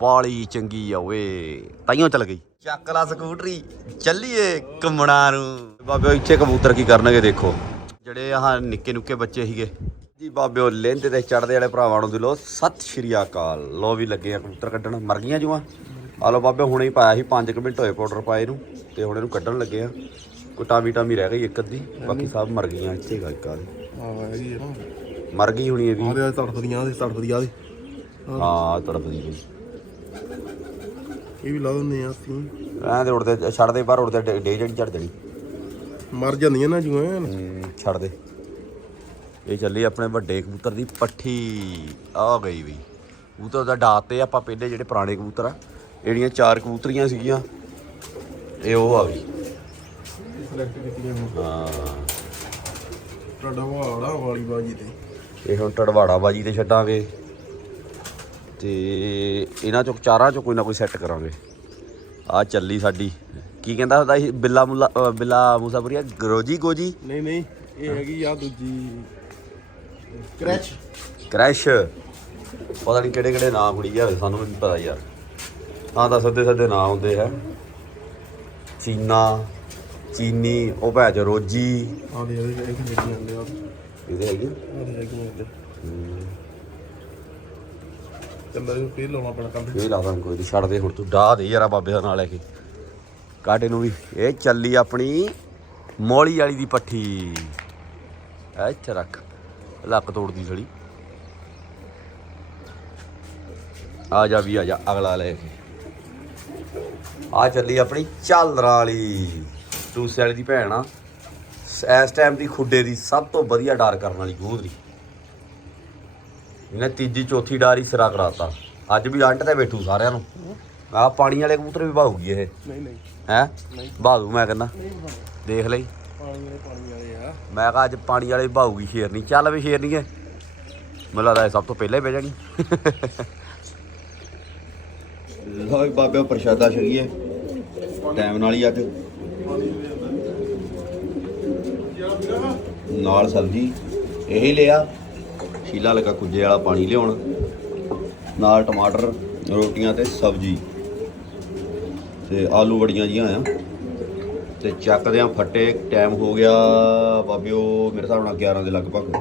ਪਾਲੀ ਚੰਗੀ ਆ ਓਏ। ਤਾਈਓ ਚੱਲ ਗਈ। ਚੱਕ ਲਾ ਸਕੂਟਰੀ ਚੱਲੀਏ ਘੁੰਮਣਾ ਨੂੰ। ਬਾਬਿਓ ਇੱਥੇ ਕਬੂਤਰ ਕੀ ਕਰਨਗੇ ਦੇਖੋ। ਜਿਹੜੇ ਆਹ ਨਿੱਕੇ ਨੁੱਕੇ ਬੱਚੇ ਸੀਗੇ। ਜੀ ਬਾਬਿਓ ਲੈਂਦੇ ਤੇ ਚੜਦੇ ਵਾਲੇ ਭਰਾਵਾਂ ਨੂੰ ਦਿਲੋ ਸਤਿ ਸ਼੍ਰੀ ਅਕਾਲ। ਲੋ ਵੀ ਲੱਗੇ ਆ ਕਬੂਤਰ ਕੱਢਣ ਮਰ ਗਈਆਂ ਜੂਆਂ। ਆ ਲੋ ਬਾਬਿਓ ਹੁਣੇ ਹੀ ਪਾਇਆ ਸੀ 5 ਮਿੰਟ ਹੋਏ ਪਾਊਡਰ ਪਾਏ ਨੂੰ ਤੇ ਹੁਣ ਇਹਨੂੰ ਕੱਢਣ ਲੱਗੇ ਆ। ਕੋਈ ਟਾਮੀ ਟਾਮੀ ਰਹਿ ਗਈ ਇੱਕ ਅੱਧੀ ਬਾਕੀ ਸਭ ਮਰ ਗਈਆਂ ਇੱਥੇ ਗਾ ਇੱਕ ਆਹ ਹਾਂ ਹੈਗੀ ਹੈ ਨਾ। ਮਰ ਗਈ ਹੋਣੀ ਇਹ ਵੀ। ਆਦੇ ਤੜਫਦੀਆਂ ਦੇ ਤੜਫਦੀਆਂ ਦੇ। ਹਾਂ ਤੜਪਦੀ ਗਈ ਇਹ ਵੀ ਲਾ ਦਿੰਦੇ ਆ ਅਸੀਂ। ਐਂ ਤੇ ਉੜਦੇ ਛੱਡਦੇ ਬਾਹਰ ਉੜਦੇ ਡੇ ਡੇ ਜਿਹੜੀ ਚੜ ਜਣੀ। ਮਰ ਜਾਂਦੀਆਂ ਨਾ ਜੂਆਂ ਹਮ, ਛੱਡ ਦੇ। ਇਹ ਚੱਲੀ ਆਪਣੇ ਵੱਡੇ ਕਬੂਤਰ ਦੀ ਪੱਠੀ। ਆ ਗਈ ਵੀ। ਕਬੂਤਰ ਦਾ ਡਾਤ ਤੇ ਆਪਾਂ ਪਹਿਲੇ ਜਿਹੜੇ ਪੁਰਾਣੇ ਕਬੂਤਰ ਆ ਜਿਹੜੀਆਂ ਚਾਰ ਕਬੂਤਰੀਆਂ ਸੀਗੀਆਂ ਇਹ ਉਹ ਆ ਗਈ। ਸਿਲੈਕਟ ਕੀਤੀਆਂ ਹੁਣ। ਹਾਂ। ਤੁਹਾਡਾ ਵਾੜਾ ਵਾਲੀ ਬਾਜੀ ਤੇ। ਇਹ ਹੁਣ ਟੜਵਾੜਾ ਬਾਜੀ ਤੇ ਛੱਡਾਂਗੇ। ਤੇ ਇਹਨਾਂ ਚੋਂ ਚਾਰਾਂ ਚੋਂ ਕੋਈ ਨਾ ਕੋਈ ਸੈੱਟ ਕਰਾਂਗੇ। ਆ ਚੱਲੀ ਸਾਡੀ। ਕੀ ਕਹਿੰਦਾ ਹੁੰਦਾ ਸੀ? ਬਿੱਲਾ ਮੁੱਲਾ ਅ, ਬਿੱਲਾ ਮੂਸਾਪੁਰੀਆ? ਗਰੋਜੀ ਗੋਜੀ? ਨਹੀਂ ਨਹੀਂ ਇਹ ਹੈਗੀ ਆ ਦੂਜੀ। ਕ੍ਰੈਚ ਕ੍ਰੈਸ਼। ਪਤਾ ਨਹੀਂ ਕਿਹੜੇ ਕਿਹੜੇ ਨਾਮ ਕੁੜੀ ਜਾਵੇ ਸਾਨੂੰ ਵੀ ਪਤਾ ਯਾਰ। ਹਾਂ ਤਾਂ ਸੱਦੇ ਸੱਦੇ ਨਾਮ ਹੁੰਦੇ ਹੈ ਚੀਨਾ ਚੀਨੀ ਉਹ ਭੈ ਚ ਰੋਜੀ। ਆ ਦੇ ਇਹਦੇ ਇਹ ਹੈਗੀਆਂ ਆਂਦੇ ਆ। ਇਹਦੇ ਹੈਗੀ। ਆ ਦੇ ਹੈਗੀਆਂ ਇੱਧਰ ਚੱਲ ਇਹ ਫੇਰ ਲਾਉਣਾ ਪੈਣਾ ਕੱਲ ਇਹ ਲਾ ਦਾਂ ਕੋਈ ਨਹੀਂ ਛੱਡ ਦੇ ਹੁਣ ਤੂੰ, ਡਾਹ ਦੇ ਯਾਰਾ ਬਾਬੇ ਦਾ ਨਾਲ ਲੈ ਕੇ। ਕਾਟੇ ਨੂੰ ਵੀ। ਇਹ ਚੱਲੀ ਆਪਣੀ ਮੋਲੀ ਵਾਲੀ ਦੀ ਪੱਠੀ। ਐ ਇੱਥੇ ਰੱਖ, ਲੱਕ ਤੋੜਦੀ ਥੜੀ ਆ ਜਾ ਵੀ, ਆ ਜਾ, ਅਗਲਾ ਲੈ ਕੇ। ਆ ਚੱਲੀ ਆਪਣੀ ਝਾਲਰਾਂ ਵਾਲੀ। ਟੂਸੇ ਵਾਲੀ ਦੀ ਭੈਣ ਆ। ਇਸ ਟਾਈਮ ਦੀ ਖੁੱਡੇ ਦੀ ਸਭ ਤੋਂ ਵਧੀਆ ਡਾਰ ਕਰਨ ਵਾਲੀ ਗੂਦਰੀ ਇਹਨੇ ਤੀਜੀ ਚੌਥੀ ਡਾਰੀ ਸਿਰਾ ਕਰਾਤਾ। ਅੱਜ ਵੀ ਅੰਟ ਤੇ ਬੈਠੂ ਸਾਰਿਆਂ ਨੂੰ। ਆ ਪਾਣੀ ਵਾਲੇ ਕਬੂਤਰ ਵੀ ਭਾਊਗੀ ਇਹ। ਨਹੀਂ ਨਹੀਂ। ਹੈ? ਭਾਊ ਮੈਂ ਕਹਿੰਦਾ। ਦੇਖ ਲਈ। ਪਾਣੀ ਵਾਲੇ ਪਾਣੀ ਵਾਲੇ ਆ। ਮੈਂ ਕਿਹਾ ਅੱਜ ਪਾਣੀ ਵਾਲੇ ਭਾਊਗੀ ਸ਼ੇਰਨੀ ਚੱਲ ਵੀ ਸ਼ੇਰਨੀ ਹੈ। ਮੈਨੂੰ ਲੱਗਦਾ ਇਹ ਸਭ ਤੋਂ ਪਹਿਲਾਂ ਹੀ ਬਹਿ ਜਾਣੀ ਲੋ ਬਾਬੇ ਪ੍ਰਸ਼ਾਦਾ ਛਕੀਏ। ਟਾਈਮ ਨਾਲ ਹੀ ਆ ਕੇ ਨਾਲ ਸਬਜ਼ੀ। ਇਹੀ ਲਿਆ। ਸ਼ੀਲਾ ਲਗਾ ਕੁੱਜੇ ਵਾਲਾ ਪਾਣੀ ਲਿਆਉਣ। ਨਾਲ ਟਮਾਟਰ, ਰੋਟੀਆਂ ਤੇ ਸਬਜ਼ੀ। ਤੇ ਆਲੂ ਵੜੀਆਂ ਜੀਆਂ ਆ। ਤੇ ਚੱਕਦੇ ਆ ਫੱਟੇ, ਟਾਈਮ ਹੋ ਗਿਆ ਬਾਬਿਓ ਮੇਰੇ ਹਿਸਾਬ ਨਾਲ 11 ਦੇ ਲਗਭਗ।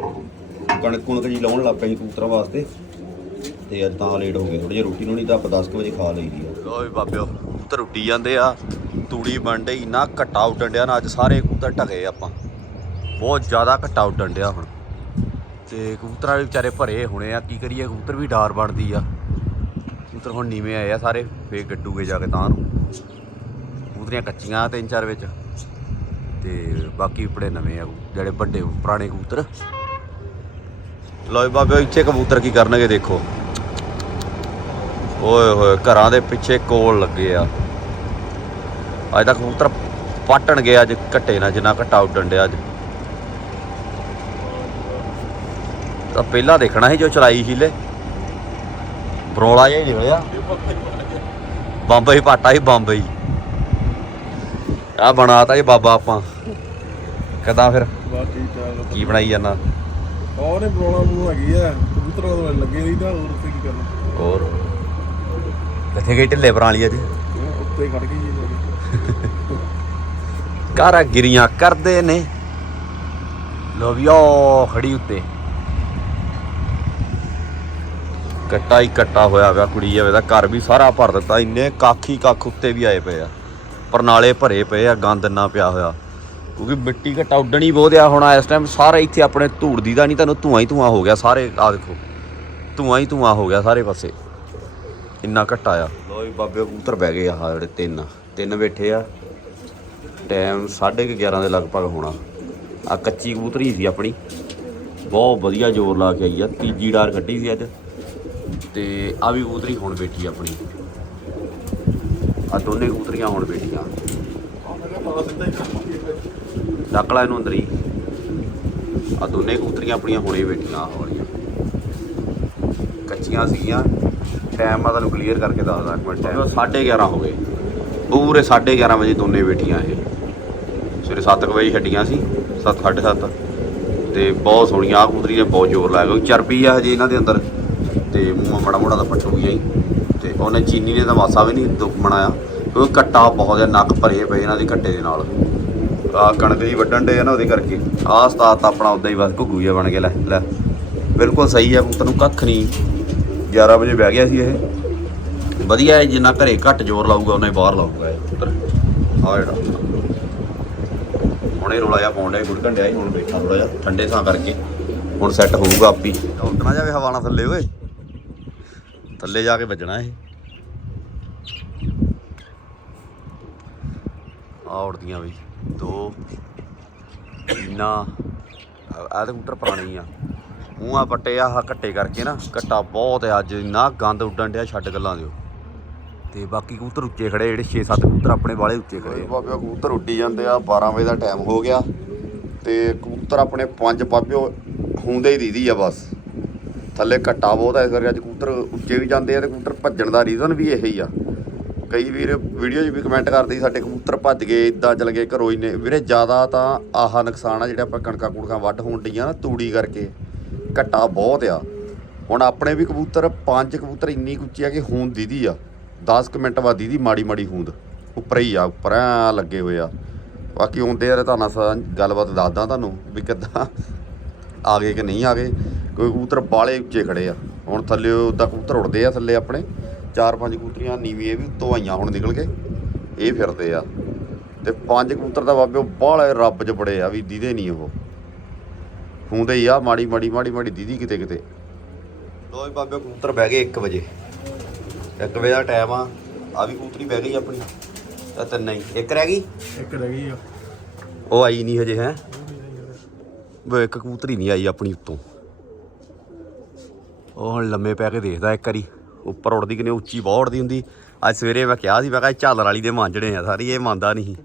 ਕਣਕ ਕੁਣਕ ਜੀ ਲਾਉਣ ਲੱਗ ਪਈ ਕੂਤਰਾਂ ਵਾਸਤੇ। ਤੇ ਅੱਜ ਤਾਂ ਲੇਟ ਹੋ ਗਏ ਥੋੜੀ ਜਿਹੀ ਰੋਟੀ ਨੂੰ ਨਹੀਂ ਤਾਂ ਆਪਾਂ 10 ਵਜੇ ਖਾ ਲਈਦੀ ਆ। ਲੋ ਵੀ ਬਾਬਿਓ, ਕਬੂਤਰ ਉੱਡੀ ਜਾਂਦੇ ਆ। ਤੂੜੀ ਬਣ ਡਈ ਨਾ ਘਟਾ ਉੱਡਣ ਡਿਆ ਨਾ, ਅੱਜ ਸਾਰੇ ਕੂਤਰ ਢਕੇ ਆਪਾਂ। ਬਹੁਤ ਜ਼ਿਆਦਾ ਘਟਾ ਉੱਡਣ ਡਿਆ ਹੁਣ। ਤੇ ਕਬੂਤਰਾਂ ਵੀ ਵਿਚਾਰੇ ਭਰੇ ਹੋਣੇ ਆ। ਕੀ ਕਰੀਏ, ਕਬੂਤਰ ਵੀ ਡਾਰ ਬਣਦੀ ਆ। ਕਬੂਤਰ ਹੁਣ ਨੀਵੇਂ ਆਏ ਆ ਸਾਰੇ, ਫੇਰ ਗੱਡੂਗੇ ਜਾ ਕੇ ਤਾਂ ਨੂੰ। ਕਬੂਤਰੀਆਂ ਕੱਚੀਆਂ ਤਿੰਨ ਚਾਰ ਵਿੱਚ। ਤੇ ਬਾਕੀ ਬੜੇ ਨਵੇਂ ਆ, ਜਿਹੜੇ ਵੱਡੇ ਪੁਰਾਣੇ ਕਬੂਤਰ। ਲੋ ਬਾਬੇ ਇੱਥੇ ਕਬੂਤਰ ਕੀ ਕਰਨਗੇ ਦੇਖੋ। ਓਏ ਹੋਏ, ਘਰਾਂ ਦੇ ਪਿੱਛੇ ਕੋਲ ਲੱਗੇ ਆ। ਅੱਜ ਤੱਕ ਕਬੂਤਰ ਪਾਟਣ ਗਿਆ ਅੱਜ, ਘੱਟੇ ਨਾ ਜਿੰਨਾ ਘੱਟਾ ਉੱਡਣ ਡਿਆ ਅੱਜ। ਤਾਂ ਪਹਿਲਾਂ ਦੇਖਣਾ ਸੀ ਜੋ ਚਲਾਈ ਸੀ ਲੈ। ਬਰੋਲਾ ਜਿਹਾ ਹੀ ਨਿਕਲਿਆ। ਬੰਬਈ ਪਾਟਾ ਹੀ ਬੰਬਈ। ਆ ਬਣਾਤਾ ਜੀ ਬਾਬਾ ਆਪਾਂ। ਕਦਾਂ ਫਿਰ? ਕੀ ਬਣਾਈ ਜਾਂਦਾ? ਉਹਨੇ ਬਰੋਣਾ ਮੂੰਹ ਹੈਗੀ ਆ। ਕਬੂਤਰਾਂ ਤੋਂ ਲੱਗੇ ਰਹੀ ਤਾਂ ਹੋਰ ਕੀ ਕਰਨਾ? ਹੋਰ? ਕਿੱਥੇ ਗਈ ਢਿੱਲੇ ਪਰਾਲੀ ਅੱਜ? ਇਹ ਉੱਤੇ ਖੜ ਗਈ ਜੀ। ਕਾਰਾ ਗਿਰੀਆਂ ਕਰਦੇ ਨੇ। ਲੋ ਵੀ ਉਹ ਖੜੀ ਉੱਤੇ। ਕੱਟਾ ਹੀ ਕੱਟਾ ਹੋਇਆ ਪਿਆ ਕੁੜੀ ਜਾਵੇ ਦਾ, ਘਰ ਵੀ ਸਾਰਾ ਭਰ ਦਿੱਤਾ, ਇੰਨੇ ਕਾਖੀ ਕੱਖ ਉੱਤੇ ਵੀ ਆਏ ਪਏ ਆ, ਪਰਨਾਲੇ ਭਰੇ ਪਏ ਆ, ਗੰਦ ਇੰਨਾ ਪਿਆ ਹੋਇਆ, ਕਿਉਂਕਿ ਮਿੱਟੀ ਘਟਾ ਉੱਡਣੀ ਬਹੁਤ ਆ ਹੁਣ ਇਸ ਟਾਈਮ ਸਾਰਾ ਇੱਥੇ ਆਪਣੇ ਧੂੜ ਦੀ ਦਾ ਨਹੀਂ, ਤੁਹਾਨੂੰ ਧੂਆਂ ਹੀ ਧੂਆਂ ਹੋ ਗਿਆ ਸਾਰੇ, ਆ ਦੇਖੋ, ਧੂਆਂ ਹੀ ਧੂਆਂ ਹੋ ਗਿਆ ਸਾਰੇ ਪਾਸੇ, ਇੰਨਾ ਘਟਾ ਆ। ਲੋ ਵੀ ਬਾਬੇ ਕਬੂਤਰ ਬਹਿ ਗਏ ਆ ਜਿਹੜੇ ਤਿੰਨ ਤਿੰਨ ਬੈਠੇ ਆ ਟਾਈਮ 11:30 ਦੇ ਲਗਭਗ ਹੋਣਾ ਆ ਕੱਚੀ ਕਬੂਤਰੀ ਸੀ ਆਪਣੀ, ਬਹੁਤ ਵਧੀਆ ਜ਼ੋਰ ਲਾ ਕੇ ਆਈ ਆ, ਤੀਜੀ ਡਾਰ ਕੱਢੀ ਸੀ ਅੱਜ। ਤੇ ਆ ਵੀ ਕਬੂਤਰੀ ਹੁਣ ਬੈਠੀ ਆ ਆਪਣੀ। ਆ ਦੋਨੇ ਕਬੂਤਰੀਆਂ ਹੁਣ ਬੈਠੀਆਂ। ਡੱਕ ਲੈ ਇਹਨੂੰ ਅੰਦਰ ਹੀ। ਆ ਦੋਨੇ ਕਬੂਤਰੀਆਂ ਆਪਣੀਆਂ ਹੁਣੇ ਬੈਠੀਆਂ ਆਹ ਵਾਲੀਆਂ। ਕੱਚੀਆਂ ਸੀਗੀਆਂ। ਟਾਈਮ ਮੈਂ ਤੁਹਾਨੂੰ ਕਲੀਅਰ ਕਰਕੇ ਦੱਸਦਾ ਇੱਕ ਮਿੰਟ। ਟਾਈਮ 11:30 ਹੋ ਗਏ। ਪੂਰੇ 11:30 ਵਜੇ ਦੋਨੇ ਬੈਠੀਆਂ ਇਹ। ਸਵੇਰੇ 7 ਵਜੇ ਛੱਡੀਆਂ ਸੀ। 7 7:30 ਤੇ ਬਹੁਤ ਸੋਹਣੀਆਂ। ਆਹ ਕਬੂਤਰੀ ਨੇ ਬਹੁਤ ਜ਼ੋਰ ਲਾਇਆ। ਕਿਉਂਕਿ ਚਰਬੀ ਆ ਹਜੇ ਇਹਨਾਂ ਦੇ ਅੰਦਰ? ਤੇ ਮੂੰਹ ਮਾੜਾ ਮੋੜਾ ਦਾ ਪੱਟੂ ਗਿਆ ਆਈ ਤੇ ਉਹਨੇ ਚੀਨੀ ਨੇ ਤਾਂ ਮਾਸਾ ਵੀ ਨਹੀਂ ਦੁੱਖ ਮਨਾਇਆ ਕਿਉਂਕਿ ਕੱਟਾ ਬਹੁਤ ਹੈ, ਨੱਕ ਭਰੇ ਪਏ ਇਹਨਾਂ ਦੇ ਕੱਟੇ ਦੇ ਨਾਲ। ਆ ਕਣਕ ਜੀ ਵੱਢਣ ਦੇ ਆ ਨਾ ਉਹਦੇ ਕਰਕੇ। ਆਹ ਉਸਤਾਦ ਤਾਂ ਆਪਣਾ ਉਦਾਂ ਹੀ ਬਸ ਘੁੱਗੂ ਜਿਹਾ ਬਣ ਗਿਆ ਲੈ ਲੈ। ਬਿਲਕੁਲ ਸਹੀ ਹੈ ਪੁੱਤ ਨੂੰ ਕੱਖ ਨਹੀਂ। 11 ਵਜੇ ਬਹਿ ਗਿਆ ਸੀ ਇਹ। ਵਧੀਆ ਹੈ, ਜਿੰਨਾ ਘਰੇ ਘੱਟ ਜ਼ੋਰ ਲਾਊਗਾ ਉਹਨਾਂ ਹੀ ਬਾਹਰ ਲਾਊਗਾ ਇਹ ਪੁੱਤਰ। ਆ ਜਿਹੜਾ। ਹੁਣ ਇਹ ਰੋਲਾ ਜਿਹਾ ਪਾਉਣ ਡਿਆ ਗੁੜ ਘੰਡਿਆ ਸੀ, ਹੁਣ ਬੈਠਾ ਥੋੜਾ ਜਿਹਾ। ਠੰਡੇ ਥਾਂ ਕਰਕੇ। ਹੁਣ ਸੈੱਟ ਹੋਊਗਾ ਆਪੀ। ਉੱਡਣਾ ਜਾਵੇ ਹਵਾ ਨਾਲ ਥੱਲੇ, ਓਏ। ਥੱਲੇ ਜਾ ਕੇ ਵੱਜਣਾ ਇਹ। ਆ ਬਈ। ਦੋ ਨਾ ਆ ਤਾਂ ਕਬੂਤਰ ਪੁਰਾਣੇ ਆ। ਮੂੰਹ ਆ ਪੱਟੇ ਆ ਘੱਟੇ ਕਰਕੇ ਨਾ। ਘੱਟਾ ਬਹੁਤ ਹੈ ਅੱਜ, ਇੰਨਾ ਗੰਦ ਉੱਡਣ ਡਿਆ, ਛੱਡ ਗੱਲਾਂ ਦਿਓ। ਤੇ ਬਾਕੀ ਕਬੂਤਰ ਉੱਚੇ ਖੜੇ ਜਿਹੜੇ 6-7 ਕਬੂਤਰ ਆਪਣੇ ਵਾਲੇ ਉੱਚੇ ਖੜੇ ਬਾਬਿਓ, ਕਬੂਤਰ ਉੱਡੀ ਜਾਂਦੇ ਆ 12 ਵਜੇ ਦਾ ਟਾਈਮ ਹੋ ਗਿਆ। ਤੇ ਕਬੂਤਰ ਆਪਣੇ ਪੰਜ ਬਾਬਿਓ, ਹੁੰਦੇ ਹੀ ਦੀਦੀ ਆ ਬਸ। ਥੱਲੇ ਘੱਟਾ ਬਹੁਤ ਹੈ ਇਸ ਕਰਕੇ ਅੱਜ ਕਬੂਤਰ ਉੱਚੇ ਵੀ ਜਾਂਦੇ ਆ ਤੇ ਕਬੂਤਰ ਭੱਜਣ ਦਾ ਰੀਜ਼ਨ ਵੀ ਇਹੀ ਆ। ਕਈ ਵੀਰ ਵੀਡੀਓ 'ਚ ਵੀ ਕਮੈਂਟ ਕਰਦੇ ਸਾਡੇ ਕਬੂਤਰ ਭੱਜ ਗਏ ਇਦਾਂ ਚਲ ਗਏ, ਘਰੋਂ ਹੀ ਨੇ। ਵੀਰੇ ਜ਼ਿਆਦਾ ਤਾਂ ਆਹਾ ਨੁਕਸਾਨ ਆ ਜਿਹੜੇ ਆਪਾਂ ਕਣਕਾਂ ਕੁੜਕਾਂ ਵੱਢ ਹੋਣ ਡੀਆਂ ਨਾ ਤੂੜੀ ਕਰਕੇ, ਘੱਟਾ ਬਹੁਤ ਆ। ਹੁਣ ਆਪਣੇ ਵੀ ਕਬੂਤਰ ਪੰਜ ਕਬੂਤਰ ਇੰਨੀ ਕੁ ਉੱਚੀ ਆ ਕਿ ਹੋਂਦ ਦੀਦੀ ਆ। 10 ਕੁ ਮਿੰਟ ਬਾਅਦ ਦੀਦੀ ਮਾੜੀ ਮਾੜੀ ਹੋਂਦ, ਉੱਪਰ ਹੀ ਆ, ਉੱਪਰ ਲੱਗੇ ਹੋਏ ਆ। ਬਾਕੀ ਹੁੰਦੇ ਆ ਤੇ ਤੁਹਾਨੂੰ ਸਾਂ ਗੱਲਬਾਤ ਦੱਸਦਾ ਤੁਹਾਨੂੰ ਵੀ ਕਿੱਦਾਂ ਆ ਗਏ ਕਿ ਨਹੀਂ ਆ ਗਏ? ਕੋਈ ਕਬੂਤਰ ਬਾਲੇ ਉੱਚੇ ਖੜੇ ਆ। ਹੁਣ ਥੱਲੇ ਉਹਦਾ ਕਬੂਤਰ ਉੱਡਦੇ ਆ ਥੱਲੇ ਆਪਣੇ। ਚਾਰ ਪੰਜ ਕਬੂਤਰੀਆਂ ਨੀਵੀਂ ਇਹ ਵੀ ਉੱਤੋਂ ਆਈਆਂ ਹੁਣ ਨਿਕਲ ਕੇ। ਇਹ ਫਿਰਦੇ ਆ। ਤੇ ਪੰਜ ਕਬੂਤਰ ਦਾ ਬਾਬੇ ਬਾਲੇ ਰੱਬ 'ਚ ਬੜੇ ਆ ਵੀ ਦੀਦੇ ਨਹੀਂ ਉਹ। ਹੁੰਦੇ ਹੀ ਆ ਮਾੜੀ ਮਾੜੀ ਮਾੜੀ ਮਾੜੀ ਦੀਦੀ ਕਿਤੇ ਕਿਤੇ। ਲੋ ਜੀ ਬਾਬੇ ਕਬੂਤਰ ਬਹਿ ਗਏ 1 ਵਜੇ। 1 ਵਜੇ ਦਾ ਟਾਈਮ ਆ। ਆ ਵੀ ਕਬੂਤਰੀ ਬਹਿ ਗਈ ਆਪਣੀ। ਤਾਂ ਤਿੰਨ ਹੀ ਇੱਕ ਰਹਿ ਗਈ? ਇੱਕ ਰਹਿ ਗਈ ਆ। ਉਹ ਆਈ ਨਹੀਂ ਹਜੇ ਹੈ? ਵੇ ਇੱਕ ਕਬੂਤਰੀ ਨਹੀਂ ਆਈ ਆਪਣੀ ਉੱਤੋਂ। ਉਹ ਹੁਣ ਲੰਮੇ ਪੈ ਕੇ ਦੇਖਦਾ ਇੱਕ ਵਾਰੀ। ਉੱਪਰ ਉੱਡਦੀ ਕਿ ਨਹੀਂ ਉੱਚੀ ਬਹੁਤ ਹੁੰਦੀ। ਅੱਜ ਸਵੇਰੇ ਮੈਂ ਕਿਹਾ ਸੀ ਮੈਂ ਕਿਹਾ ਝਾਲਰ ਵਾਲੀ ਦੇ ਮਾਂਜਣੇ ਆ ਸਾਰੀ ਇਹ ਮੰਨਦਾ ਨਹੀਂ।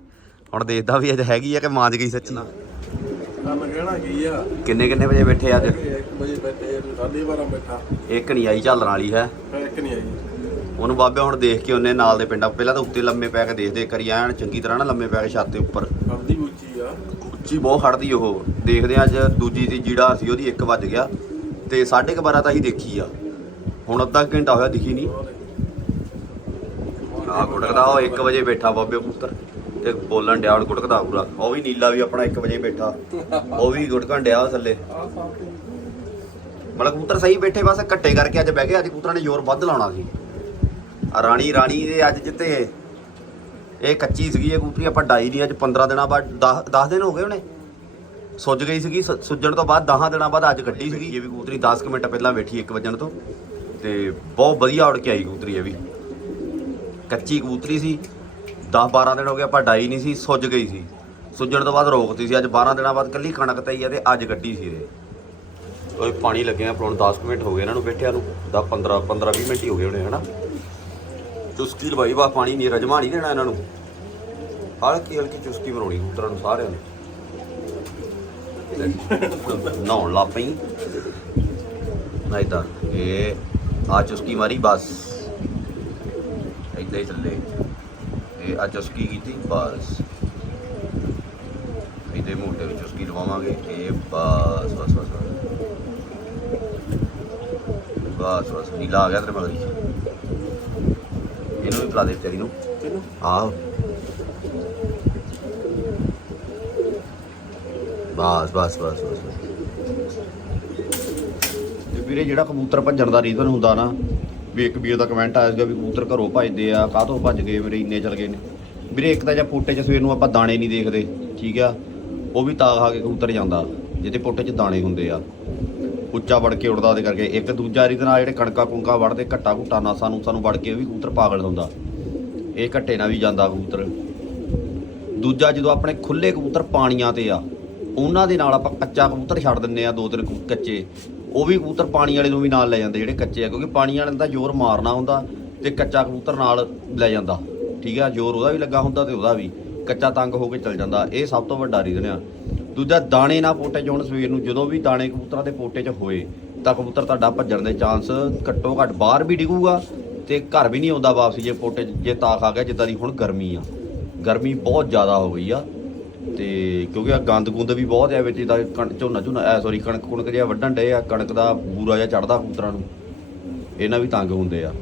ਹੁਣ ਦੇਖਦਾ ਵੀ ਅੱਜ ਹੈਗੀ ਆ ਕਿ ਮਾਂਜ ਗਈ ਸੱਚੀ। ਕੰਮ ਕਹਿਣਾ ਕੀ ਆ? ਕਿੰਨੇ ਕਿੰਨੇ ਵਜੇ ਬੈਠੇ ਅੱਜ? 1 ਵਜੇ ਬੈਠੇ ਸਾਢੇ 12 ਬੈਠਾ। ਇੱਕ ਨਹੀਂ ਆਈ ਝਾਲਰ ਵਾਲੀ ਹੈ ਇੱਕ ਨਹੀਂ ਆਈ। ਉਹਨੂੰ ਬਾਬੇ ਹੁਣ ਦੇਖ ਕੇ ਉਹਨੇ ਨਾਲ ਦੇ ਪਿੰਡਾਂ ਪਹਿਲਾਂ ਤਾਂ ਉੱਤੇ ਲੰਮੇ ਪੈ ਕੇ ਦੇਖਦੇ ਇੱਕ ਵਾਰੀ ਐਨ ਚੰਗੀ ਤਰ੍ਹਾਂ ਨਾ ਲੰਮੇ ਪੈ ਕੇ ਛੱਤ ਦੇ ਉੱਪਰ। ਆਪਦੀ ਉੱਚੀ ਆ। ਉੱਚੀ ਬਹੁਤ ਖੜਦੀ ਉਹ। ਦੇਖਦੇ ਆ ਅੱਜ ਦੂਜੀ ਦੀ ਜੀੜਾ ਸੀ, ਉਹਦੀ 1 ਵੱਜ ਗਿਆ ਤੇ 12:30 ਤਾਂ ਹੀ ਦੇਖੀ ਆ। ਹੁਣ ਅੱਧਾ ਘੰਟਾ ਹੋਇਆ ਦਿਖੀ ਨਹੀਂ। ਆ ਗੁੜਕਦਾ ਉਹ 1 ਵਜੇ ਬੈਠਾ ਬਾਬੇ ਪੁੱਤਰ ਤੇ ਬੋਲਣ ਡਿਆ, ਹੁਣ ਗੁੜਕਦਾ ਪੂਰਾ। ਉਹ ਵੀ ਨੀਲਾ ਵੀ ਆਪਣਾ 1 ਵਜੇ ਬੈਠਾ। ਉਹ ਵੀ ਗੁੜਕਣ ਡਿਆ ਥੱਲੇ। ਮਤਲਬ ਕਬੂਤਰ ਸਹੀ ਬੈਠੇ, ਬਸ ਕੱਟੇ ਕਰਕੇ ਅੱਜ ਬਹਿ ਗਏ ਅੱਜ ਕਬੂਤਰਾਂ ਨੇ ਜ਼ੋਰ ਵੱਧ ਲਾਉਣਾ ਸੀ। ਆ ਰਾਣੀ ਰਾਣੀ ਦੇ ਅੱਜ ਜਿੱਤੇ ਇਹ ਕੱਚੀ ਸੀਗੀ ਇਹ ਕਬੂਤਰੀ ਆਪਾਂ ਡਾਈ ਨਹੀਂ ਅੱਜ 15 ਦਿਨਾਂ ਬਾਅਦ 10 10 ਦਿਨ ਹੋ ਗਏ ਉਹਨੇ ਸੁੱਜ ਗਈ ਸੀਗੀ ਸ- ਸੁੱਜਣ ਤੋਂ ਬਾਅਦ 10 ਦਿਨਾਂ ਬਾਅਦ ਅੱਜ ਕੱਢੀ ਸੀਗੀ। ਇਹ ਵੀ ਕਬੂਤਰੀ 10 ਕੁ ਮਿੰਟ ਪਹਿਲਾਂ ਬੈਠੀ 1 ਵਜਣ ਤੋਂ। ਤੇ ਬਹੁਤ ਵਧੀਆ ਉੜ ਕੇ ਆਈ ਕਬੂਤਰੀ ਇਹ ਵੀ। ਕੱਚੀ ਕਬੂਤਰੀ ਸੀ। 10 12 ਦਿਨ ਹੋ ਗਏ ਆਪਾਂ ਡਾਈ ਨਹੀਂ ਸੀ ਸੁੱਜ ਗਈ ਸੀ। ਸੁੱਜਣ ਤੋਂ ਬਾਅਦ ਰੋਕਤੀ ਸੀ। ਅੱਜ 12 ਦਿਨਾਂ ਬਾਅਦ ਕੱਲੀ ਕਣਕ ਤੇ ਹੀ ਆ ਤੇ ਅੱਜ ਕੱਢੀ ਸੀ ਇਹ। ਓਏ ਪਾਣੀ ਲੱਗਿਆ ਪਰੋਣ 10 ਕੁ ਮਿੰਟ ਹੋ ਗਏ ਇਹਨਾਂ ਨੂੰ ਬੈਠਿਆਂ ਨੂੰ। 10 15 15 20 ਮਿੰਟ ਹੀ ਹੋ ਗਏ ਹੋਣੇ ਹਨਾ? ਚੁਸਕੀ ਲਵਾਈ ਵਾ ਪਾਣੀ ਨਹੀਂ, ਰਜਮਾ ਨਹੀਂ ਦੇਣਾ ਇਹਨਾਂ ਨੂੰ। ਹਲਕੀ ਹਲਕੀ ਚੁਸਕੀ ਮਰਾਉਣੀ ਕਬੂਤਰਾਂ ਨੂੰ ਸਾਰਿਆਂ ਨੂੰ। ਨਹਾਉਣ ਲੱਗ ਪਈ। ਨਹੀਂ ਤਾਂ ਇਹ ਆ ਚੁਸਕੀ ਮਾਰੀ, ਬਸ। ਏਦਾਂ ਹੀ ਚੱਲੇ। ਇਹ ਆ ਚੁਸਕੀ ਕੀਤੀ, ਬਸ। ਇਹਦੇ ਮੋਟੇ ਵਿੱਚ ਚੁਸਕੀ ਲਵਾਵਾਂਗੇ। ਇਹ ਬਸ ਬਸ ਬਸ ਬਸ। ਬਸ ਬਸ। ਨੀਲਾ ਆ ਗਿਆ ਤੇਰੇ ਮਗਰ। ਇਹਨੂੰ ਵੀ ਪਿਲਾ ਦੇ ਤੇਰੀ ਨੂੰ। ਆਹ। ਬਸ ਬਸ ਬਸ ਬਸ। ਤੇ ਵੀਰੇ ਜਿਹੜਾ ਕਬੂਤਰ ਭੱਜਣ ਦਾ ਰੀਜ਼ਨ ਹੁੰਦਾ ਨਾ, ਵੀ ਇੱਕ ਵੀਰ ਦਾ ਕਮੈਂਟ ਆਇਆ ਸੀਗਾ ਵੀ ਕਬੂਤਰ ਘਰੋਂ ਭੱਜਦੇ ਆ, ਕਾਹਤੋਂ ਭੱਜ ਗਏ ਮੇਰੇ, ਇੰਨੇ ਚਲ ਗਏ ਨੇ। ਵੀਰੇ ਇੱਕ ਤਾਂ ਜਾਂ ਪੋਟੇ 'ਚ ਸਵੇਰ ਨੂੰ ਆਪਾਂ ਦਾਣੇ ਨਹੀਂ ਦੇਖਦੇ, ਠੀਕ ਆ, ਉਹ ਵੀ ਤਾਂ ਖਾ ਕੇ ਕਬੂਤਰ ਜਾਂਦਾ, ਜਿਹਦੇ ਪੋਟੇ 'ਚ ਦਾਣੇ ਹੁੰਦੇ ਆ। ਉੱਚਾ ਵੜ ਕੇ ਉੜਦਾ ਉਹਦੇ ਕਰਕੇ। ਇੱਕ ਦੂਜਾ ਰੀਜ਼ਨ ਆ ਜਿਹੜੇ ਕਣਕਾਂ ਕੁਣਕਾਂ ਵੜਦੇ ਘੱਟਾ ਘੁੱਟਾ ਨਾਸਾਂ ਨੂੰ ਸਾਨੂੰ ਵੜ ਕੇ ਉਹ ਵੀ ਕਬੂਤਰ ਪਾਗਲ ਹੁੰਦਾ। ਇਹ ਘੱਟੇ ਨਾਲ ਵੀ ਜਾਂਦਾ ਕਬੂਤਰ। ਦੂਜਾ ਜਦੋਂ ਆਪਣੇ ਖੁੱਲੇ ਕਬੂਤਰ ਪਾਣੀਆਂ ਤੇ ਆ, ਉਹਨਾਂ ਦੇ ਨਾਲ ਆਪਾਂ ਕੱਚਾ ਕਬੂਤਰ ਛੱਡ ਦਿੰਨੇ ਆ ਦੋ ਤਿੰਨ ਕੱਚੇ। ਉਹ ਵੀ ਕਬੂਤਰ ਪਾਣੀ ਵਾਲੇ ਨੂੰ ਵੀ ਨਾਲ ਲੈ ਜਾਂਦੇ ਜਿਹੜੇ ਕੱਚੇ ਆ, ਕਿਉਂਕਿ ਪਾਣੀ ਵਾਲੇ ਦਾ ਜ਼ੋਰ ਮਾਰਨਾ ਹੁੰਦਾ ਤੇ ਕੱਚਾ ਕਬੂਤਰ ਨਾਲ ਲੈ ਜਾਂਦਾ। ਠੀਕ ਆ, ਜ਼ੋਰ ਉਹਦਾ ਵੀ ਲੱਗਾ ਹੁੰਦਾ ਤੇ ਉਹਦਾ ਵੀ। ਕੱਚਾ ਤੰਗ ਹੋ ਕੇ ਚੱਲ ਜਾਂਦਾ। ਇਹ ਸਭ ਤੋਂ ਵੱਡਾ ਰੀਜ਼ਨ ਆ। ਦੂਜਾ ਦਾਣੇ ਨਾ ਪੋਟੇ 'ਚ ਹੁਣ ਸਵੇਰ ਨੂੰ, ਜਦੋਂ ਵੀ ਦਾਣੇ ਕਬੂਤਰਾਂ ਦੇ ਪੋਟੇ 'ਚ ਹੋਏ, ਤਾਂ ਕਬੂਤਰ ਤੁਹਾਡਾ ਭੱਜਣ ਦੇ ਚਾਂਸ ਘੱਟੋ ਘੱਟ ਬਾਹਰ ਵੀ ਡਿੱਗੂਗਾ ਤੇ ਘਰ ਵੀ ਨਹੀਂ ਆਉਂਦਾ ਵਾਪਸ ਜੇ ਪੋਟੇ 'ਚ, ਜੇ ਤਾਕ ਆ ਗਿਆ, ਜਿੱਦਾਂ ਦੀ ਹੁਣ ਗਰਮੀ ਆ। ਗਰਮੀ ਬਹੁਤ ਜ਼ਿਆਦਾ ਹੋ ਗਈ ਆ ਤੇ ਕਿਉਂਕਿ ਆ ਗੰਦ ਗੁੰਦ ਵੀ ਬਹੁਤ ਆ ਵਿੱਚ, ਜਿੱਦਾਂ ਕਣ ਝੋਨਾ ਝੋਨਾ, ਐ ਸੌਰੀ ਕਣਕ ਕੁਣਕ ਜਿਹਾ ਵੱਢਣ ਡੇ ਆ, ਕਣਕ ਦਾ ਬੂਰਾ ਜਿਹਾ ਚੜਦਾ ਕਬੂਤਰਾਂ ਨੂੰ। ਇਹਨਾਂ ਵੀ ਤੰਗ ਹੁੰਦੇ ਆ।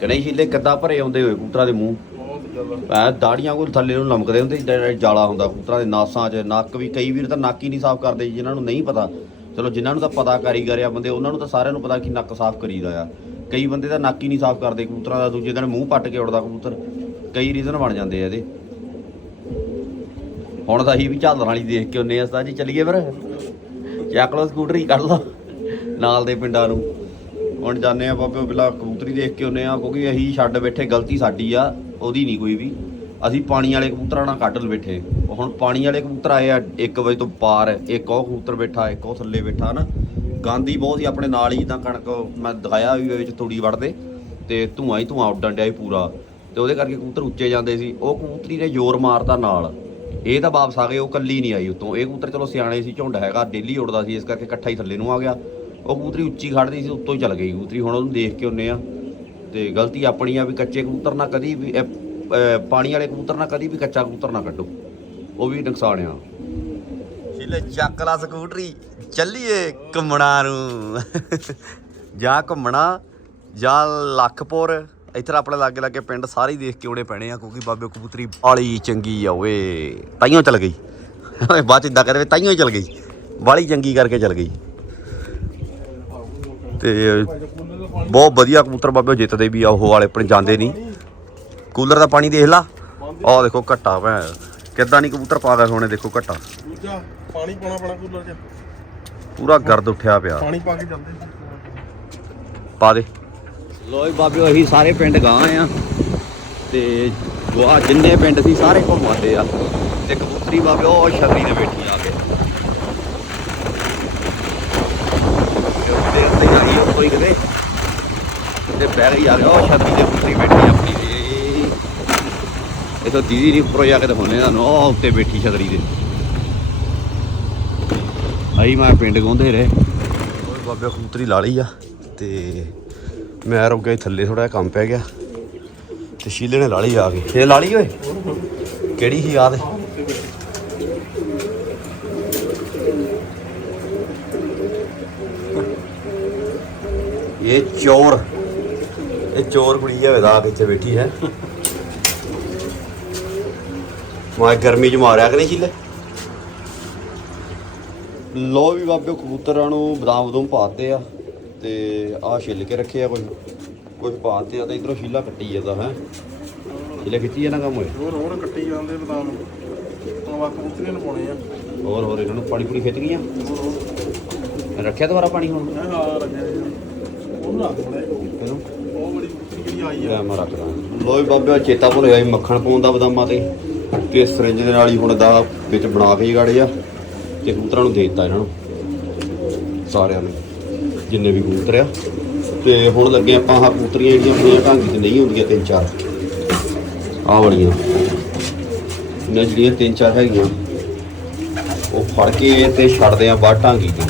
ਕਿ ਨਹੀਂ ਸ਼ੀਲੇ ਕਿੱਦਾਂ ਭਰੇ ਆਉਂਦੇ ਹੋਏ ਕਬੂਤਰਾਂ ਦੇ ਮੂੰਹ? ਐ ਦਾੜੀਆਂ ਕੋਲ ਥੱਲੇ ਨੂੰ ਲਮਕਦੇ ਹੁੰਦੇ ਜਿਹੜਾ ਜਾਲਾ ਹੁੰਦਾ, ਕਬੂਤਰਾਂ ਦੇ ਨਾਸਾਂ 'ਚ, ਨੱਕ ਵੀ, ਕਈ ਵੀਰ ਤਾਂ ਨੱਕ ਹੀ ਨਹੀਂ ਸਾਫ਼ ਕਰਦੇ, ਜਿਨ੍ਹਾਂ ਨੂੰ ਨਹੀਂ ਪਤਾ। ਚਲੋ, ਜਿਨ੍ਹਾਂ ਨੂੰ ਤਾਂ ਪਤਾ ਕਾਰੀਗਰ ਆ ਬੰਦੇ, ਉਹਨਾਂ ਨੂੰ ਤਾਂ ਸਾਰਿਆਂ ਨੂੰ ਪਤਾ ਕਿ ਨੱਕ ਸਾਫ਼ ਕਰੀਦਾ ਆ। ਕਈ ਬੰਦੇ ਤਾਂ ਨੱਕ ਹੀ ਨਹੀਂ ਸਾਫ਼ ਕਰਦੇ, ਕਬੂਤਰਾਂ ਦਾ ਦੂਜੇ ਦਿਨ ਮੂੰਹ ਪੱਟ ਕੇ ਉੜਦਾ ਕਬੂਤਰ। ਕਈ ਰੀਜ਼ਨ ਬਣ ਜਾਂਦੇ ਆ ਇਹਦੇ। ਹੁਣ ਤਾਂ ਅਸੀਂ ਵੀ ਝਾਲਣ ਵਾਲੀ ਦੇਖ ਕੇ ਉਹਨੇ ਅਸਤਾ ਜੀ, ਚੱਲੀਏ ਫਿਰ? ਚੱਕ ਲਓ ਸਕੂਟਰੀ, ਕੱਢ ਲਓ। ਨਾਲ ਦੇ ਪਿੰਡਾਂ ਨੂੰ। ਹੁਣ ਜਾਂਦੇ ਆ ਬਾਬੇ ਬਿਲਾ ਕਬੂਤਰੀ ਦੇਖ ਕੇ ਉਹਨੇ ਆ, ਕਿਉਂਕਿ ਅਸੀਂ ਛੱਡ ਬੈਠੇ, ਗਲਤੀ ਸਾਡੀ ਆ। ਉਹਦੀ ਨਹੀਂ ਕੋਈ ਵੀ। ਅਸੀਂ ਪਾਣੀ ਵਾਲੇ ਕਬੂਤਰਾਂ ਨਾਲ ਕੱਢ ਲ ਬੈਠੇ। ਹੁਣ ਪਾਣੀ ਵਾਲੇ ਕਬੂਤਰ ਆਏ ਆ 1 ਵਜੇ ਤੋਂ ਪਾਰ, ਇੱਕ ਉਹ ਕਬੂਤਰ ਬੈਠਾ, ਇੱਕ ਉਹ ਥੱਲੇ ਬੈਠਾ ਨਾ ਗਾਂਦੀ ਬਹੁਤ ਹੀ ਆਪਣੇ ਨਾਲ ਹੀ, ਤਾਂ ਕਣਕ ਮੈਂ ਦਿਖਾਇਆ ਵੀ ਵਿੱਚ ਤੂੜੀ ਵੜਦੇ। ਤੇ ਧੂਆਂ ਹੀ ਧੂਆਂ ਉੱਡਣ ਡਿਆ ਸੀ ਪੂਰਾ। ਤੇ ਉਹਦੇ ਕਰਕੇ ਕਬੂਤਰ ਉੱਚੇ ਜਾਂਦੇ ਸੀ। ਉਹ ਕਬੂਤਰੀ ਨੇ ਜ਼ੋਰ ਮਾਰਤਾ ਨਾਲ। ਇਹ ਤਾਂ ਵਾਪਸ ਆ ਗਏ, ਉਹ ਕੱਲੀ ਨਹੀਂ ਆਈ ਉਤੋਂ। ਇਹ ਕਬੂਤਰ ਚਲੋ ਸਿਆਣੇ ਸੀ, ਝੁੰਡ ਹੈਗਾ, ਡੇਲੀ ਉੱਡਦਾ ਸੀ, ਇਸ ਕਰਕੇ ਇਕੱਠਾ ਹੀ ਥੱਲੇ ਨੂੰ ਆ ਗਿਆ। ਉਹ ਕਬੂਤਰੀ ਉੱਚੀ ਖੜਦੀ ਸੀ, ਉੱਤੋਂ ਹੀ ਚੱਲ ਗਈ ਕਬੂਤਰੀ। ਹੁਣ ਉਹਨੂੰ ਦੇਖ ਕੇ ਉਹਨੇ ਆ। ਤੇ ਗਲਤੀ ਆਪਣੀ ਆ ਵੀ ਕੱਚੇ ਕਬੂਤਰ ਨਾਲ ਕਦੀ ਵੀ ਅਹ, ਪਾਣੀ ਵਾਲੇ ਕਬੂਤਰ ਨਾਲ ਕਦੀ ਵੀ ਕੱਚਾ ਕਬੂਤਰ ਨਾ ਕੱਢੋ। ਉਹ ਵੀ ਨੁਕਸਾਨ ਆ। ਛਿਲੇ ਚੱਕ ਲਾ ਸਕੂਟਰੀ ਚੱਲੀਏ ਘੁੰਮਣਾ ਨੂੰ। ਜਾਂ ਘੁੰਮਣਾ ਜਾਂ ਲੱਖਪੁਰ। ਇੱਧਰ ਆਪਣੇ ਲਾਗੇ ਲਾਗੇ ਪਿੰਡ ਸਾਰੇ ਹੀ ਦੇਖ ਕੇ ਆਉਣੇ ਪੈਣੇ ਆ ਕਿਉਂਕਿ ਬਾਬੇ ਕਬੂਤਰੀ ਬਾਲੀ ਚੰਗੀ ਆ ਓਏ। ਤਾਈਓ ਚੱਲ ਗਈ। ਓਏ ਬਾਅਦ ਚ ਇਦਾਂ ਕਰੇ ਤਾਈਓ ਹੀ ਚੱਲ ਗਈ। ਬਾਲੀ ਚੰਗੀ ਕਰਕੇ ਚੱਲ ਗਈ। ਤੇ ਬਹੁਤ ਵਧੀਆ ਕਬੂਤਰ ਬਾਬੇ ਜਿੱਤਦੇ ਵੀ ਆ ਉਹ ਵਾਲੇ ਆਪਣੇ ਜਾਂਦੇ ਨਹੀਂ। ਕੂਲਰ ਦਾ ਪਾਣੀ ਦੇਖ ਲਾ। ਆਹ ਦੇਖੋ ਘੱਟਾ ਭੈਣ ਕਿੱਦਾਂ ਨਹੀਂ ਕਬੂਤਰ ਪਾ ਗਿਆ ਸੋਨੇ ਦੇਖੋ ਘੱਟਾ। ਦੂਜਾ ਪਾਣੀ ਪਾਣਾ ਪੈਣਾ ਕੂਲਰ 'ਚ। ਪੂਰਾ ਗਰਦ ਉੱਠਿਆ ਪਿਆ। ਪਾਣੀ ਪਾ ਕੇ ਜਾਂਦੇ ਪਾ ਦੇ। ਲੋਈ ਬਾਬਿਓ ਅਸੀਂ ਸਾਰੇ ਪਿੰਡ ਗਾਂ ਆ। ਤੇ ਗਵਾ ਜਿੰਨੇ ਪਿੰਡ ਸੀ ਸਾਰੇ ਘੁੰਮਾਉਂਦੇ ਆ। ਤੇ ਕਬੂਤਰੀ ਬਾਬਿਓ ਉਹ ਛਤਰੀ ਤੇ ਬੈਠੀ ਆ ਕੇ ਤੇ ਉੱਤੇ ਆ ਗਈ ਉਹ ਕੋਈ ਕਿਤੇ। ਤੇ ਬਹਿ ਗਈ ਆ ਗਿਆ ਉਹ ਛਤਰੀ ਤੇ ਕਬੂਤਰੀ ਬੈਠੀ ਆਪਣੀ। ਇਹ ਤਾਂ ਦੀਦੀ ਨਹੀਂ ਉੱਪਰੋਂ ਜਾ ਕੇ ਦਿਖਾਉਂਦੇ ਤੁਹਾਨੂੰ। ਉਹ ਉੱਤੇ ਬੈਠੀ ਛਤਰੀ ਦੇ। ਆਈ ਮੈਂ ਪਿੰਡ ਗਾਉਂਦੇ ਰਹੇ। ਓਏ ਬਾਬੇ ਕਬੂਤਰੀ ਲਾ ਲਈ ਆ ਤੇ ਮੈਂ ਰੁਕ ਗਿਆ ਥੱਲੇ ਥੋੜਾ ਜਿਹਾ ਕੰਮ ਪੈ ਗਿਆ। ਤੇ ਸ਼ੀਲੇ ਨੇ ਲਾ ਲਈ ਆ ਕੇ ਇਹ ਲਾ ਲਈ ਓਏ, ਕਿਹੜੀ ਸੀ ਯਾਦ? ਇਹ ਚੋਰ। ਇਹ ਚੋਰ ਕੁੜੀ ਆ ਵੇਦਾ ਕੇ ਇੱਥੇ ਬੈਠੀ ਹੈ। ਮੈਂ ਗਰਮੀ ਚ ਮਾਰਿਆ ਕਿ ਨਹੀਂ ਸ਼ੀਲੇ? ਲੋ ਵੀ ਬਾਬੇ ਕਬੂਤਰਾਂ ਨੂੰ ਬਦਾਮ ਬਦੂਮ ਪਾਤੇ ਆ ਤੇ ਆਹ ਛਿੱਲ ਕੇ ਰੱਖੇ ਆ ਕੁਝ ਕੁਝ ਪਾਤੇ ਆ ਤੇ ਇਧਰੋਂ ਸ਼ੀਲਾ ਕੱਟੀ ਜਾਂਦਾ ਹੈ। ਛਿੱਲੇ ਖਿੱਚੀ ਜਾਂਦਾ ਕੰਮ ਹੋਏ ਹੋਰ ਹੋਰ ਕੱਟੀ ਜਾਂਦੇ ਬਦਾਮ। ਤਾਂ ਵਾ ਕਬੂਤਰੀਆਂ ਨੂੰ ਪਾਉਣੇ ਆ। ਹੋਰ ਹੋਰ ਇਹਨਾਂ ਨੂੰ ਪਾਣੀ ਪੂਣੀ ਖਿੱਚ ਗਈਆਂ? ਹੋਰ ਹੋਰ। ਰੱਖਿਆ ਦੁਬਾਰਾ ਪਾਣੀ ਹੁਣ? ਹਾਂ ਰੱਖਿਆ। ਉਹਨੂੰ ਰੱਖ ਬੜਾ ਇਹਨੂੰ ਉਹ ਬੜੀ ਕਬੂਤਰੀ ਜਿਹੜੀ ਆਈ ਲੈ ਮੈਂ ਰੱਖਦਾ ਲੋ ਵੀ ਚੇਤਾ ਭੁੱਲ ਗਿਆ ਸੀ ਮੱਖਣ ਪਾਉਣ ਦਾ ਬਦਾਮਾਂ ਤੇ। ਕਿ ਸਰਿੰਜ ਦੇ ਨਾਲ ਹੀ ਹੁਣ ਦਾ ਵਿੱਚ ਬਣਾ ਕੇ ਗਾੜੇ ਆ। ਤੇ ਕਬੂਤਰਾਂ ਨੂੰ ਦੇ ਦਿੱਤਾ ਇਹਨਾਂ ਨੂੰ, ਸਾਰਿਆਂ ਨੂੰ, ਜਿੰਨੇ ਵੀ ਕਬੂਤਰ ਆ। ਤੇ ਹੁਣ ਲੱਗੇ ਆਪਾਂ ਆਹ ਕਬੂਤਰੀਆਂ ਜਿਹੜੀਆਂ ਆਪਣੀਆਂ ਢਾਂਗੀ ਤੇ ਨਹੀਂ ਹੁੰਦੀਆਂ ਤਿੰਨ ਚਾਰ। ਆਹ ਵਾਲੀਆਂ। ਇਹਨਾਂ ਜਿਹੜੀਆਂ ਤਿੰਨ ਚਾਰ ਹੈਗੀਆਂ, ਉਹ ਫੜ ਕੇ ਤੇ ਛੱਡਦੇ ਆ ਬਾਹਰ ਢਾਂਗੀ ਤੇ।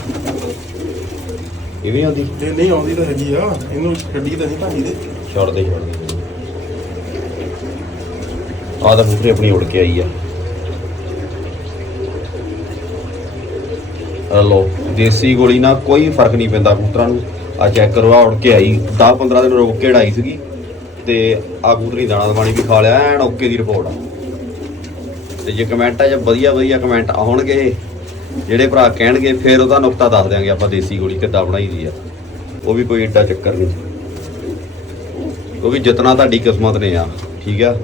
ਇਹ ਵੀ ਆਉਂਦੀ? ਜੇ ਨਹੀਂ ਆਉਂਦੀ ਤਾਂ ਹੈਗੀ ਆ, ਇਹਨੂੰ ਛੱਡੀ ਤਾਂ ਨਹੀਂ ਭਾਜੀ ਦੇ ਛੱਡਦੇ ਛੱਡਦੇ ਆਹ ਤਾਂ ਕਬੂਤਰੀ ਆਪਣੀ ਉੜ ਕੇ ਆਈ ਆ। ਹਲੋ ਦੇਸੀ ਗੋਲੀ ਨਾਲ ਕੋਈ ਫ਼ਰਕ ਨਹੀਂ ਪੈਂਦਾ ਕਬੂਤਰਾਂ ਨੂੰ। ਆ ਚੈੱਕ ਕਰੋ ਆ ਉੜ ਕੇ ਆਈ। 10 15 ਦਿਨ ਰੋਕ ਕੇ ਢਾਈ ਸੀਗੀ। ਤੇ ਆ ਕਬੂਤਰੀ ਦਾਣਾ ਪਾਣੀ ਵੀ ਖਾ ਲਿਆ, ਐਨ ਓਕੇ ਦੀ ਰਿਪੋਰਟ ਆ। ਤੇ ਜੇ ਕਮੈਂਟ ਆ 'ਚ ਵਧੀਆ ਵਧੀਆ ਕਮੈਂਟ ਆਉਣਗੇ, ਜਿਹੜੇ ਭਰਾ ਕਹਿਣਗੇ, ਫਿਰ ਉਹਦਾ ਨੁਕਤਾ ਦੱਸ ਦਿਆਂਗੇ ਆਪਾਂ ਦੇਸੀ ਗੋਲੀ ਕਿੱਦਾਂ ਬਣਾਈ ਦੀ ਆ। ਉਹ ਵੀ ਕੋਈ ਏਡਾ ਚੱਕਰ ਨਹੀਂ। ਕਿਉਂਕਿ ਵੀ ਜਿਤਨਾ ਤੁਹਾਡੀ ਕਿਸਮਤ ਨੇ ਆ, ਠੀਕ ਆ?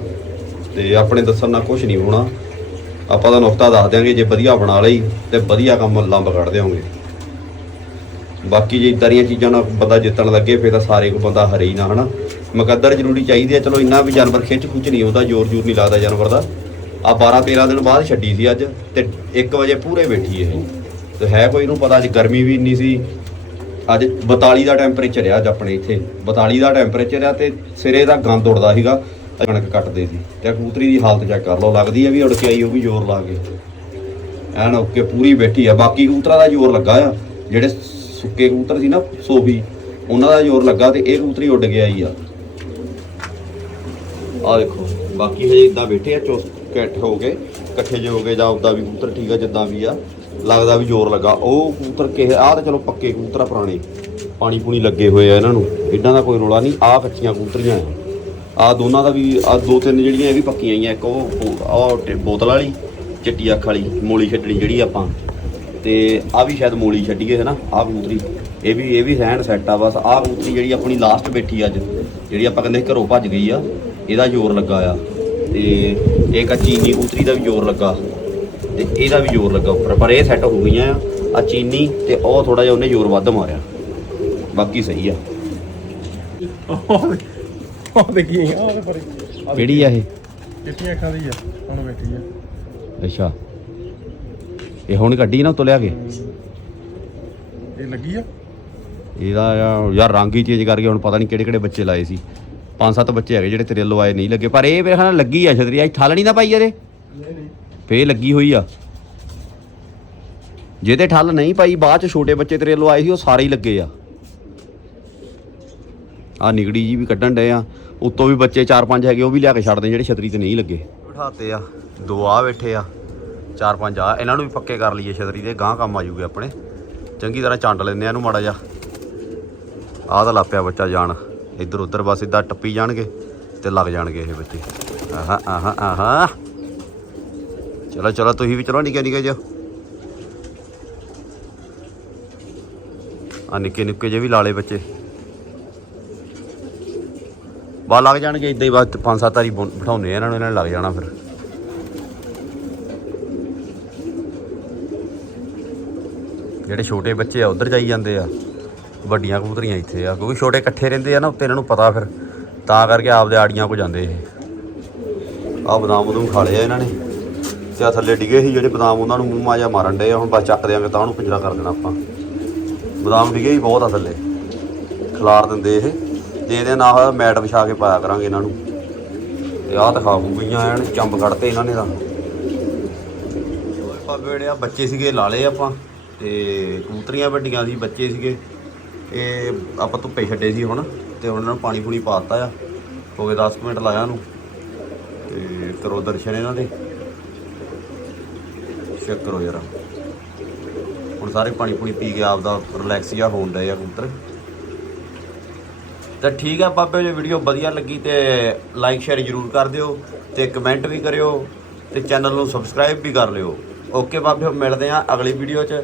ਤੇ ਆਪਣੇ ਦੱਸਣ ਨਾਲ ਕੁਝ ਨਹੀਂ ਹੋਣਾ। ਆਪਾਂ ਦਾ ਨੁਕਤਾ ਦੱਸ ਦਿਆਂਗੇ, ਜੇ ਵਧੀਆ ਬਣਾ ਲਈ ਤੇ ਵਧੀਆ ਕੰਮ ਲੰਬ ਕੱਢ ਦਿਆਂਗੇ ਬਾਕੀ ਜੇ ਇਦਾਂ ਦੀਆਂ ਚੀਜ਼ਾਂ ਨਾਲ ਬੰਦਾ ਜਿੱਤਣ ਲੱਗੇ, ਫਿਰ ਤਾਂ ਸਾਰੇ ਕੋ ਬੰਦਾ ਹਰੇ ਹੀ ਨਾ, ਹਨਾ? ਮੁਕੱਦਰ ਜ਼ਰੂਰੀ ਚਾਹੀਦੀ ਹੈ ਚਲੋ, ਇੰਨਾ ਵੀ ਜਾਨਵਰ ਖਿੱਚ ਖੁੱਚ ਨਹੀਂ ਆਉਂਦਾ, ਜ਼ੋਰ ਜ਼ੋਰ ਨਹੀਂ ਲੱਗਦਾ ਜਾਨਵਰ ਦਾ। ਆ 12 13 ਦਿਨ ਬਾਅਦ ਛੱਡੀ ਸੀ ਅੱਜ, ਤੇ 1 ਵਜੇ ਪੂਰੇ ਬੈਠੀ ਇਹ। ਤੇ ਹੈ ਕੋਈ ਇਹਨੂੰ ਪਤਾ, ਅੱਜ ਗਰਮੀ ਵੀ ਇੰਨੀ ਸੀ ਅੱਜ 42 ਦਾ ਟੈਂਪਰੇਚਰ ਆ ਅੱਜ ਆਪਣੇ ਇੱਥੇ। 42 ਦਾ ਟੈਂਪਰੇਚਰ ਆ ਤੇ ਸਿਰੇ ਦਾ ਗੰਦ ਉੜਦਾ ਸੀਗਾ। ਕਣਕ ਕੱਟਦੇ ਸੀ ਤੇ ਕਬੂਤਰੀ ਦੀ ਹਾਲਤ ਚੈੱਕ ਕਰ ਲਓ। ਲੱਗਦੀ ਆ ਵੀ ਉੜ ਕੇ ਆਈ ਉਹ ਵੀ ਜ਼ੋਰ ਲਾ ਕੇ। ਐਨ ਓਕੇ, ਪੂਰੀ ਬੈਠੀ ਆ। ਬਾਕੀ ਕਬੂਤਰਾਂ ਦਾ ਜ਼ੋਰ ਲੱਗਾ ਆ। ਜਿਹੜੇ ਸੁੱਕੇ ਕਬੂਤਰ ਸੀ ਨਾ, ਸੋਫੀ, ਉਹਨਾਂ ਦਾ ਜ਼ੋਰ ਲੱਗਾ ਤੇ ਇਹ ਕਬੂਤਰੀ ਉੱਡ ਗਿਆ ਹੀ ਆ। ਆ ਦੇਖੋ, ਬਾਕੀ ਹਜੇ ਇਦਾਂ ਬੈਠੇ ਆ ਚੁਸ ਇਕੱਠੇ ਹੋ ਗਏ। ਇਕੱਠੇ ਜੇ ਹੋ ਗਏ ਜਾਂ ਉਦਾਂ ਵੀ ਕਬੂਤਰ ਠੀਕ ਆ, ਜਿੱਦਾਂ ਵੀ ਆ। ਲੱਗਦਾ ਵੀ ਜ਼ੋਰ ਲੱਗਾ। ਉਹ ਕਬੂਤਰ ਕਿਸੇ ਆਹ ਤਾਂ ਚਲੋ ਪੱਕੇ ਕਬੂਤਰ ਆ ਪੁਰਾਣੇ। ਪਾਣੀ ਪੂਣੀ ਲੱਗੇ ਹੋਏ ਆ ਇਹਨਾਂ ਨੂੰ। ਇਦਾਂ ਦਾ ਕੋਈ ਰੋਲਾ ਨਹੀਂ। ਆਹ ਕੱਚੀਆਂ ਕਬੂਤਰੀਆਂ ਆ। ਆ ਦੋਨਾਂ ਦਾ ਵੀ ਆ ਦੋ ਤਿੰਨ ਜਿਹੜੀਆਂ ਇਹ ਵੀ ਪੱਕੀਆਂ ਆਈਆਂ। ਇੱਕ ਉਹ ਉਹ ਟੇ- ਬੋਤਲ ਵਾਲੀ, ਚਿੱਟੀ ਅੱਖ ਵਾਲੀ, ਮੂਲੀ ਛੱਡਣੀ ਜਿਹੜੀ ਆਪਾਂ। ਤੇ ਆ ਵੀ ਸ਼ਾਇਦ ਮੂਲੀ ਛੱਡੀਏ ਹੈ ਨਾ ਆ ਕਬੂਤਰੀ। ਇਹ ਵੀ ਇਹ ਵੀ ਰਹਿਣ ਸੈੱਟ ਆ ਬਸ। ਆ ਕਬੂਤਰੀ ਜਿਹੜੀ ਆਪਣੀ ਲਾਸਟ ਬੈਠੀ ਅੱਜ, ਜਿਹੜੀ ਆਪਾਂ ਕਹਿੰਦੇ ਘਰੋਂ ਭੱਜ ਗਈ ਆ, ਇਹਦਾ ਜ਼ੋਰ ਲੱਗਾ ਆ। ਤੇ ਇਹ ਕੱਚੀ ਨੀ ਕਬੂਤਰੀ ਦਾ ਵੀ ਜ਼ੋਰ ਲੱਗਾ। ਤੇ ਇਹਦਾ ਵੀ ਜ਼ੋਰ ਲੱਗਾ ਉੱਪਰ ਪਰ ਇਹ ਸੈੱਟ ਹੋ ਗਈਆਂ ਆ। ਆ ਚੀਨੀ ਤੇ ਉਹ ਥੋੜਾ ਜਿਹਾ ਉਹਨੇ ਜ਼ੋਰ ਵੱਧ ਮਾਰਿਆ। ਬਾਕੀ ਸਹੀ ਆ। ਉਹ ਦੇਖੀ ਆ ਉਹਦੇ ਪਰੇ ਕਿਹੜੀ ਆ ਇਹ? ਚਿੱਟੀਆਂ ਅੱਖਾਂ ਦੀ ਆ ਹੁਣ ਬੈਠੀ ਆ। ਅੱਛਾ। ਇਹ ਹੁਣ ਕੱਢੀ ਨਾ ਉੱਤੋਂ ਲਿਆ ਕੇ? ਇਹ ਲੱਗੀ ਆ? ਇਹਦਾ ਯਾਰ- ਯਾਰ ਰੰਗ ਹੀ ਚੇਂਜ ਕਰ ਗਿਆ ਹੁਣ ਪਤਾ ਨਹੀਂ ਕਿਹੜੇ ਕਿਹੜੇ ਬੱਚੇ ਲਾਏ ਸੀ। ਪੰਜ ਸੱਤ ਬੱਚੇ ਹੈਗੇ ਜਿਹੜੇ ਤੇਰੇ ਵੱਲੋਂ ਆਏ ਨਹੀਂ ਲੱਗੇ ਪਰ ਇਹ ਮੇਰੇ ਖਿਆਲ ਨਾਲ ਲੱਗੀ ਆ ਛਤਰੀ ਆ ਠੱਲ ਨਹੀਂ ਨਾ ਪਾਈ ਨਹੀਂ ਫੇ ਲੱਗੀ ਹੋਈ ਆ। ਜਿਹਦੇ ਠੱਲ ਨਹੀਂ ਪਾਈ, ਬਾਅਦ ਚ ਛੋਟੇ ਬੱਚੇ ਤੇਰੇ ਵੱਲੋਂ ਆਏ ਸੀ, ਉਹ ਸਾਰੇ ਹੀ ਲੱਗੇ ਆ। ਆ ਨਿਗੜੀ ਜੀ ਵੀ ਕੱਢਣ ਡਏ ਆ। ਉੱਤੋਂ ਵੀ ਬੱਚੇ ਚਾਰ ਪੰਜ ਹੈਗੇ, ਉਹ ਵੀ ਲਿਆ ਕੇ ਛੱਡਦੇ ਜਿਹੜੇ ਛਤਰੀ ਤੇ ਨਹੀਂ ਲੱਗੇ। ਬਿਠਾਤੇ ਆ, ਦੋ ਆ ਬੈਠੇ ਆ, ਚਾਰ ਪੰਜ ਆ। ਇਹਨਾਂ ਨੂੰ ਵੀ ਪੱਕੇ ਕਰ ਲਈਏ ਛਤਰੀ ਦੇ ਗਾਂ ਕੰਮ ਆ ਜੂਗੇ ਆਪਣੇ। ਚੰਗੀ ਤਰ੍ਹਾਂ ਚੰਡ ਲੈਂਦੇ ਆ ਇਹਨੂੰ ਮਾੜਾ ਜਿਹਾ। ਆਹ ਤਾਂ ਲਾਪਿਆ ਬੱਚਾ ਜਾਣ। ਇੱਧਰ ਉੱਧਰ ਬਸ ਇਦਾਂ ਟੱਪੀ ਜਾਣਗੇ ਤੇ ਲੱਗ ਜਾਣਗੇ ਇਹ ਬੱਚੇ। ਆਹਾ ਆਹਾ ਆਹਾ। ਚਲੋ ਚਲੋ, ਤੁਸੀਂ ਵੀ ਚਲੋ ਨਿੱਕੇ ਨਿੱਕੇ ਜਿਹਾ। ਆ ਨਿੱਕੇ ਨਿੱਕੇ ਜਿਹੇ ਵੀ ਲਾਲੇ ਬੱਚੇ। ਬਾ ਲੱਗ ਜਾਣਗੇ ਇਦਾਂ ਹੀ ਬਸ ਪੰਜ ਸੱਤ ਵਾਰੀ ਬਿਠਾਉਂਦੇ ਆ ਇਹਨਾਂ ਨੂੰ, ਇਹਨਾਂ ਨੇ ਲੱਗ ਜਾਣਾ ਫਿਰ। ਜਿਹੜੇ ਛੋਟੇ ਬੱਚੇ ਆ, ਉਧਰ ਜਾਈ ਜਾਂਦੇ ਆ। ਵੱਡੀਆਂ ਕਬੂਤਰੀਆਂ ਇੱਥੇ ਆ, ਕਿਉਂਕਿ ਛੋਟੇ ਇਕੱਠੇ ਰਹਿੰਦੇ ਆ ਨਾ, ਉੱਤੇ ਇਹਨਾਂ ਨੂੰ ਪਤਾ ਫਿਰ। ਤਾਂ ਕਰਕੇ ਆਪਦੇ ਆੜੀਆਂ ਕੋ ਜਾਂਦੇ ਇਹ। ਆ ਬਦਾਮ ਬਦੂਮ ਖਾ ਲਿਆ ਇਹਨਾਂ ਨੇ। ਤੇ ਥੱਲੇ ਡਿੱਗੇ ਸੀ, ਜਿਹੜੇ ਬਦਾਮ ਉਹਨਾਂ ਨੂੰ ਮੂੰਹ ਮਾਜਾ ਮਾਰਨ ਡਏ ਆ, ਹੁਣ ਬਸ ਚੱਕ ਦਿਆਂਗੇ ਤਾਂ ਉਹਨੂੰ ਪਿੰਜਰਾ ਕਰ ਦੇਣਾ ਆਪਾਂ। ਬਦਾਮ ਡਿੱਗੇ ਹੀ ਬਹੁਤ ਆ ਥੱਲੇ। ਖਿਲਾਰ ਦਿੰਦੇ ਇਹ। ਤੇ ਇਹਦੇ ਨਾਲ ਮੈਟ ਵਿਛਾ ਕੇ ਪਾਇਆ ਕਰਾਂਗੇ ਇਹਨਾਂ ਨੂੰ। ਤੇ ਆਹ ਦਿਖਾ ਖੂ ਗਈਆਂ ਐਨ, ਚੰਬ ਕੱਢਤੇ ਇਹਨਾਂ ਨੇ ਤਾਂ। ਓਏ ਜਿਹੜੇ ਆ ਬੱਚੇ ਸੀਗੇ ਲਾਲੇ ਆਪਾਂ। ਤੇ ਕਬੂਤਰੀਆਂ ਵੱਡੀਆਂ ਸੀ, ਬੱਚੇ ਸੀਗੇ। ਇਹ ਆਪਾਂ ਧੁੱਪੇ ਛੱਡੇ ਸੀ ਹੁਣ, ਤੇ ਉਹਨਾਂ ਨੂੰ ਪਾਣੀ ਪੂਣੀ ਪਾਤਾ ਆ। ਹੋ ਗਏ 10 ਕੁ ਮਿੰਟ ਲਾਇਆ ਨੂੰ ਤੇ ਕਰੋ ਦਰਸ਼ਨ ਇਹਨਾਂ ਦੇ। ਚੈੱਕ ਕਰੋ ਯਾਰ। ਹੁਣ ਸਾਰੇ ਪਾਣੀ ਪੂਣੀ ਪੀ ਕੇ ਆਪਦਾ ਰਿਲੈਕਸ ਜਿਹਾ ਹੋਣ ਡਏ ਆ ਕਬੂਤਰ। ਤਾਂ ਠੀਕ ਆ ਬਾਬੇ, ਜੇ ਵੀਡੀਓ ਵਧੀਆ ਲੱਗੀ ਤੇ ਲਾਈਕ ਸ਼ੇਅਰ ਜਰੂਰ ਕਰ ਦਿਓ ਤੇ ਕਮੈਂਟ ਵੀ ਕਰਿਓ ਤੇ ਚੈਨਲ ਨੂੰ ਸਬਸਕ੍ਰਾਈਬ ਵੀ ਕਰ ਲਿਓ। ਓਕੇ ਬਾਬੇ, ਮਿਲਦੇ ਆ ਅਗਲੀ ਵੀਡੀਓ 'ਚ।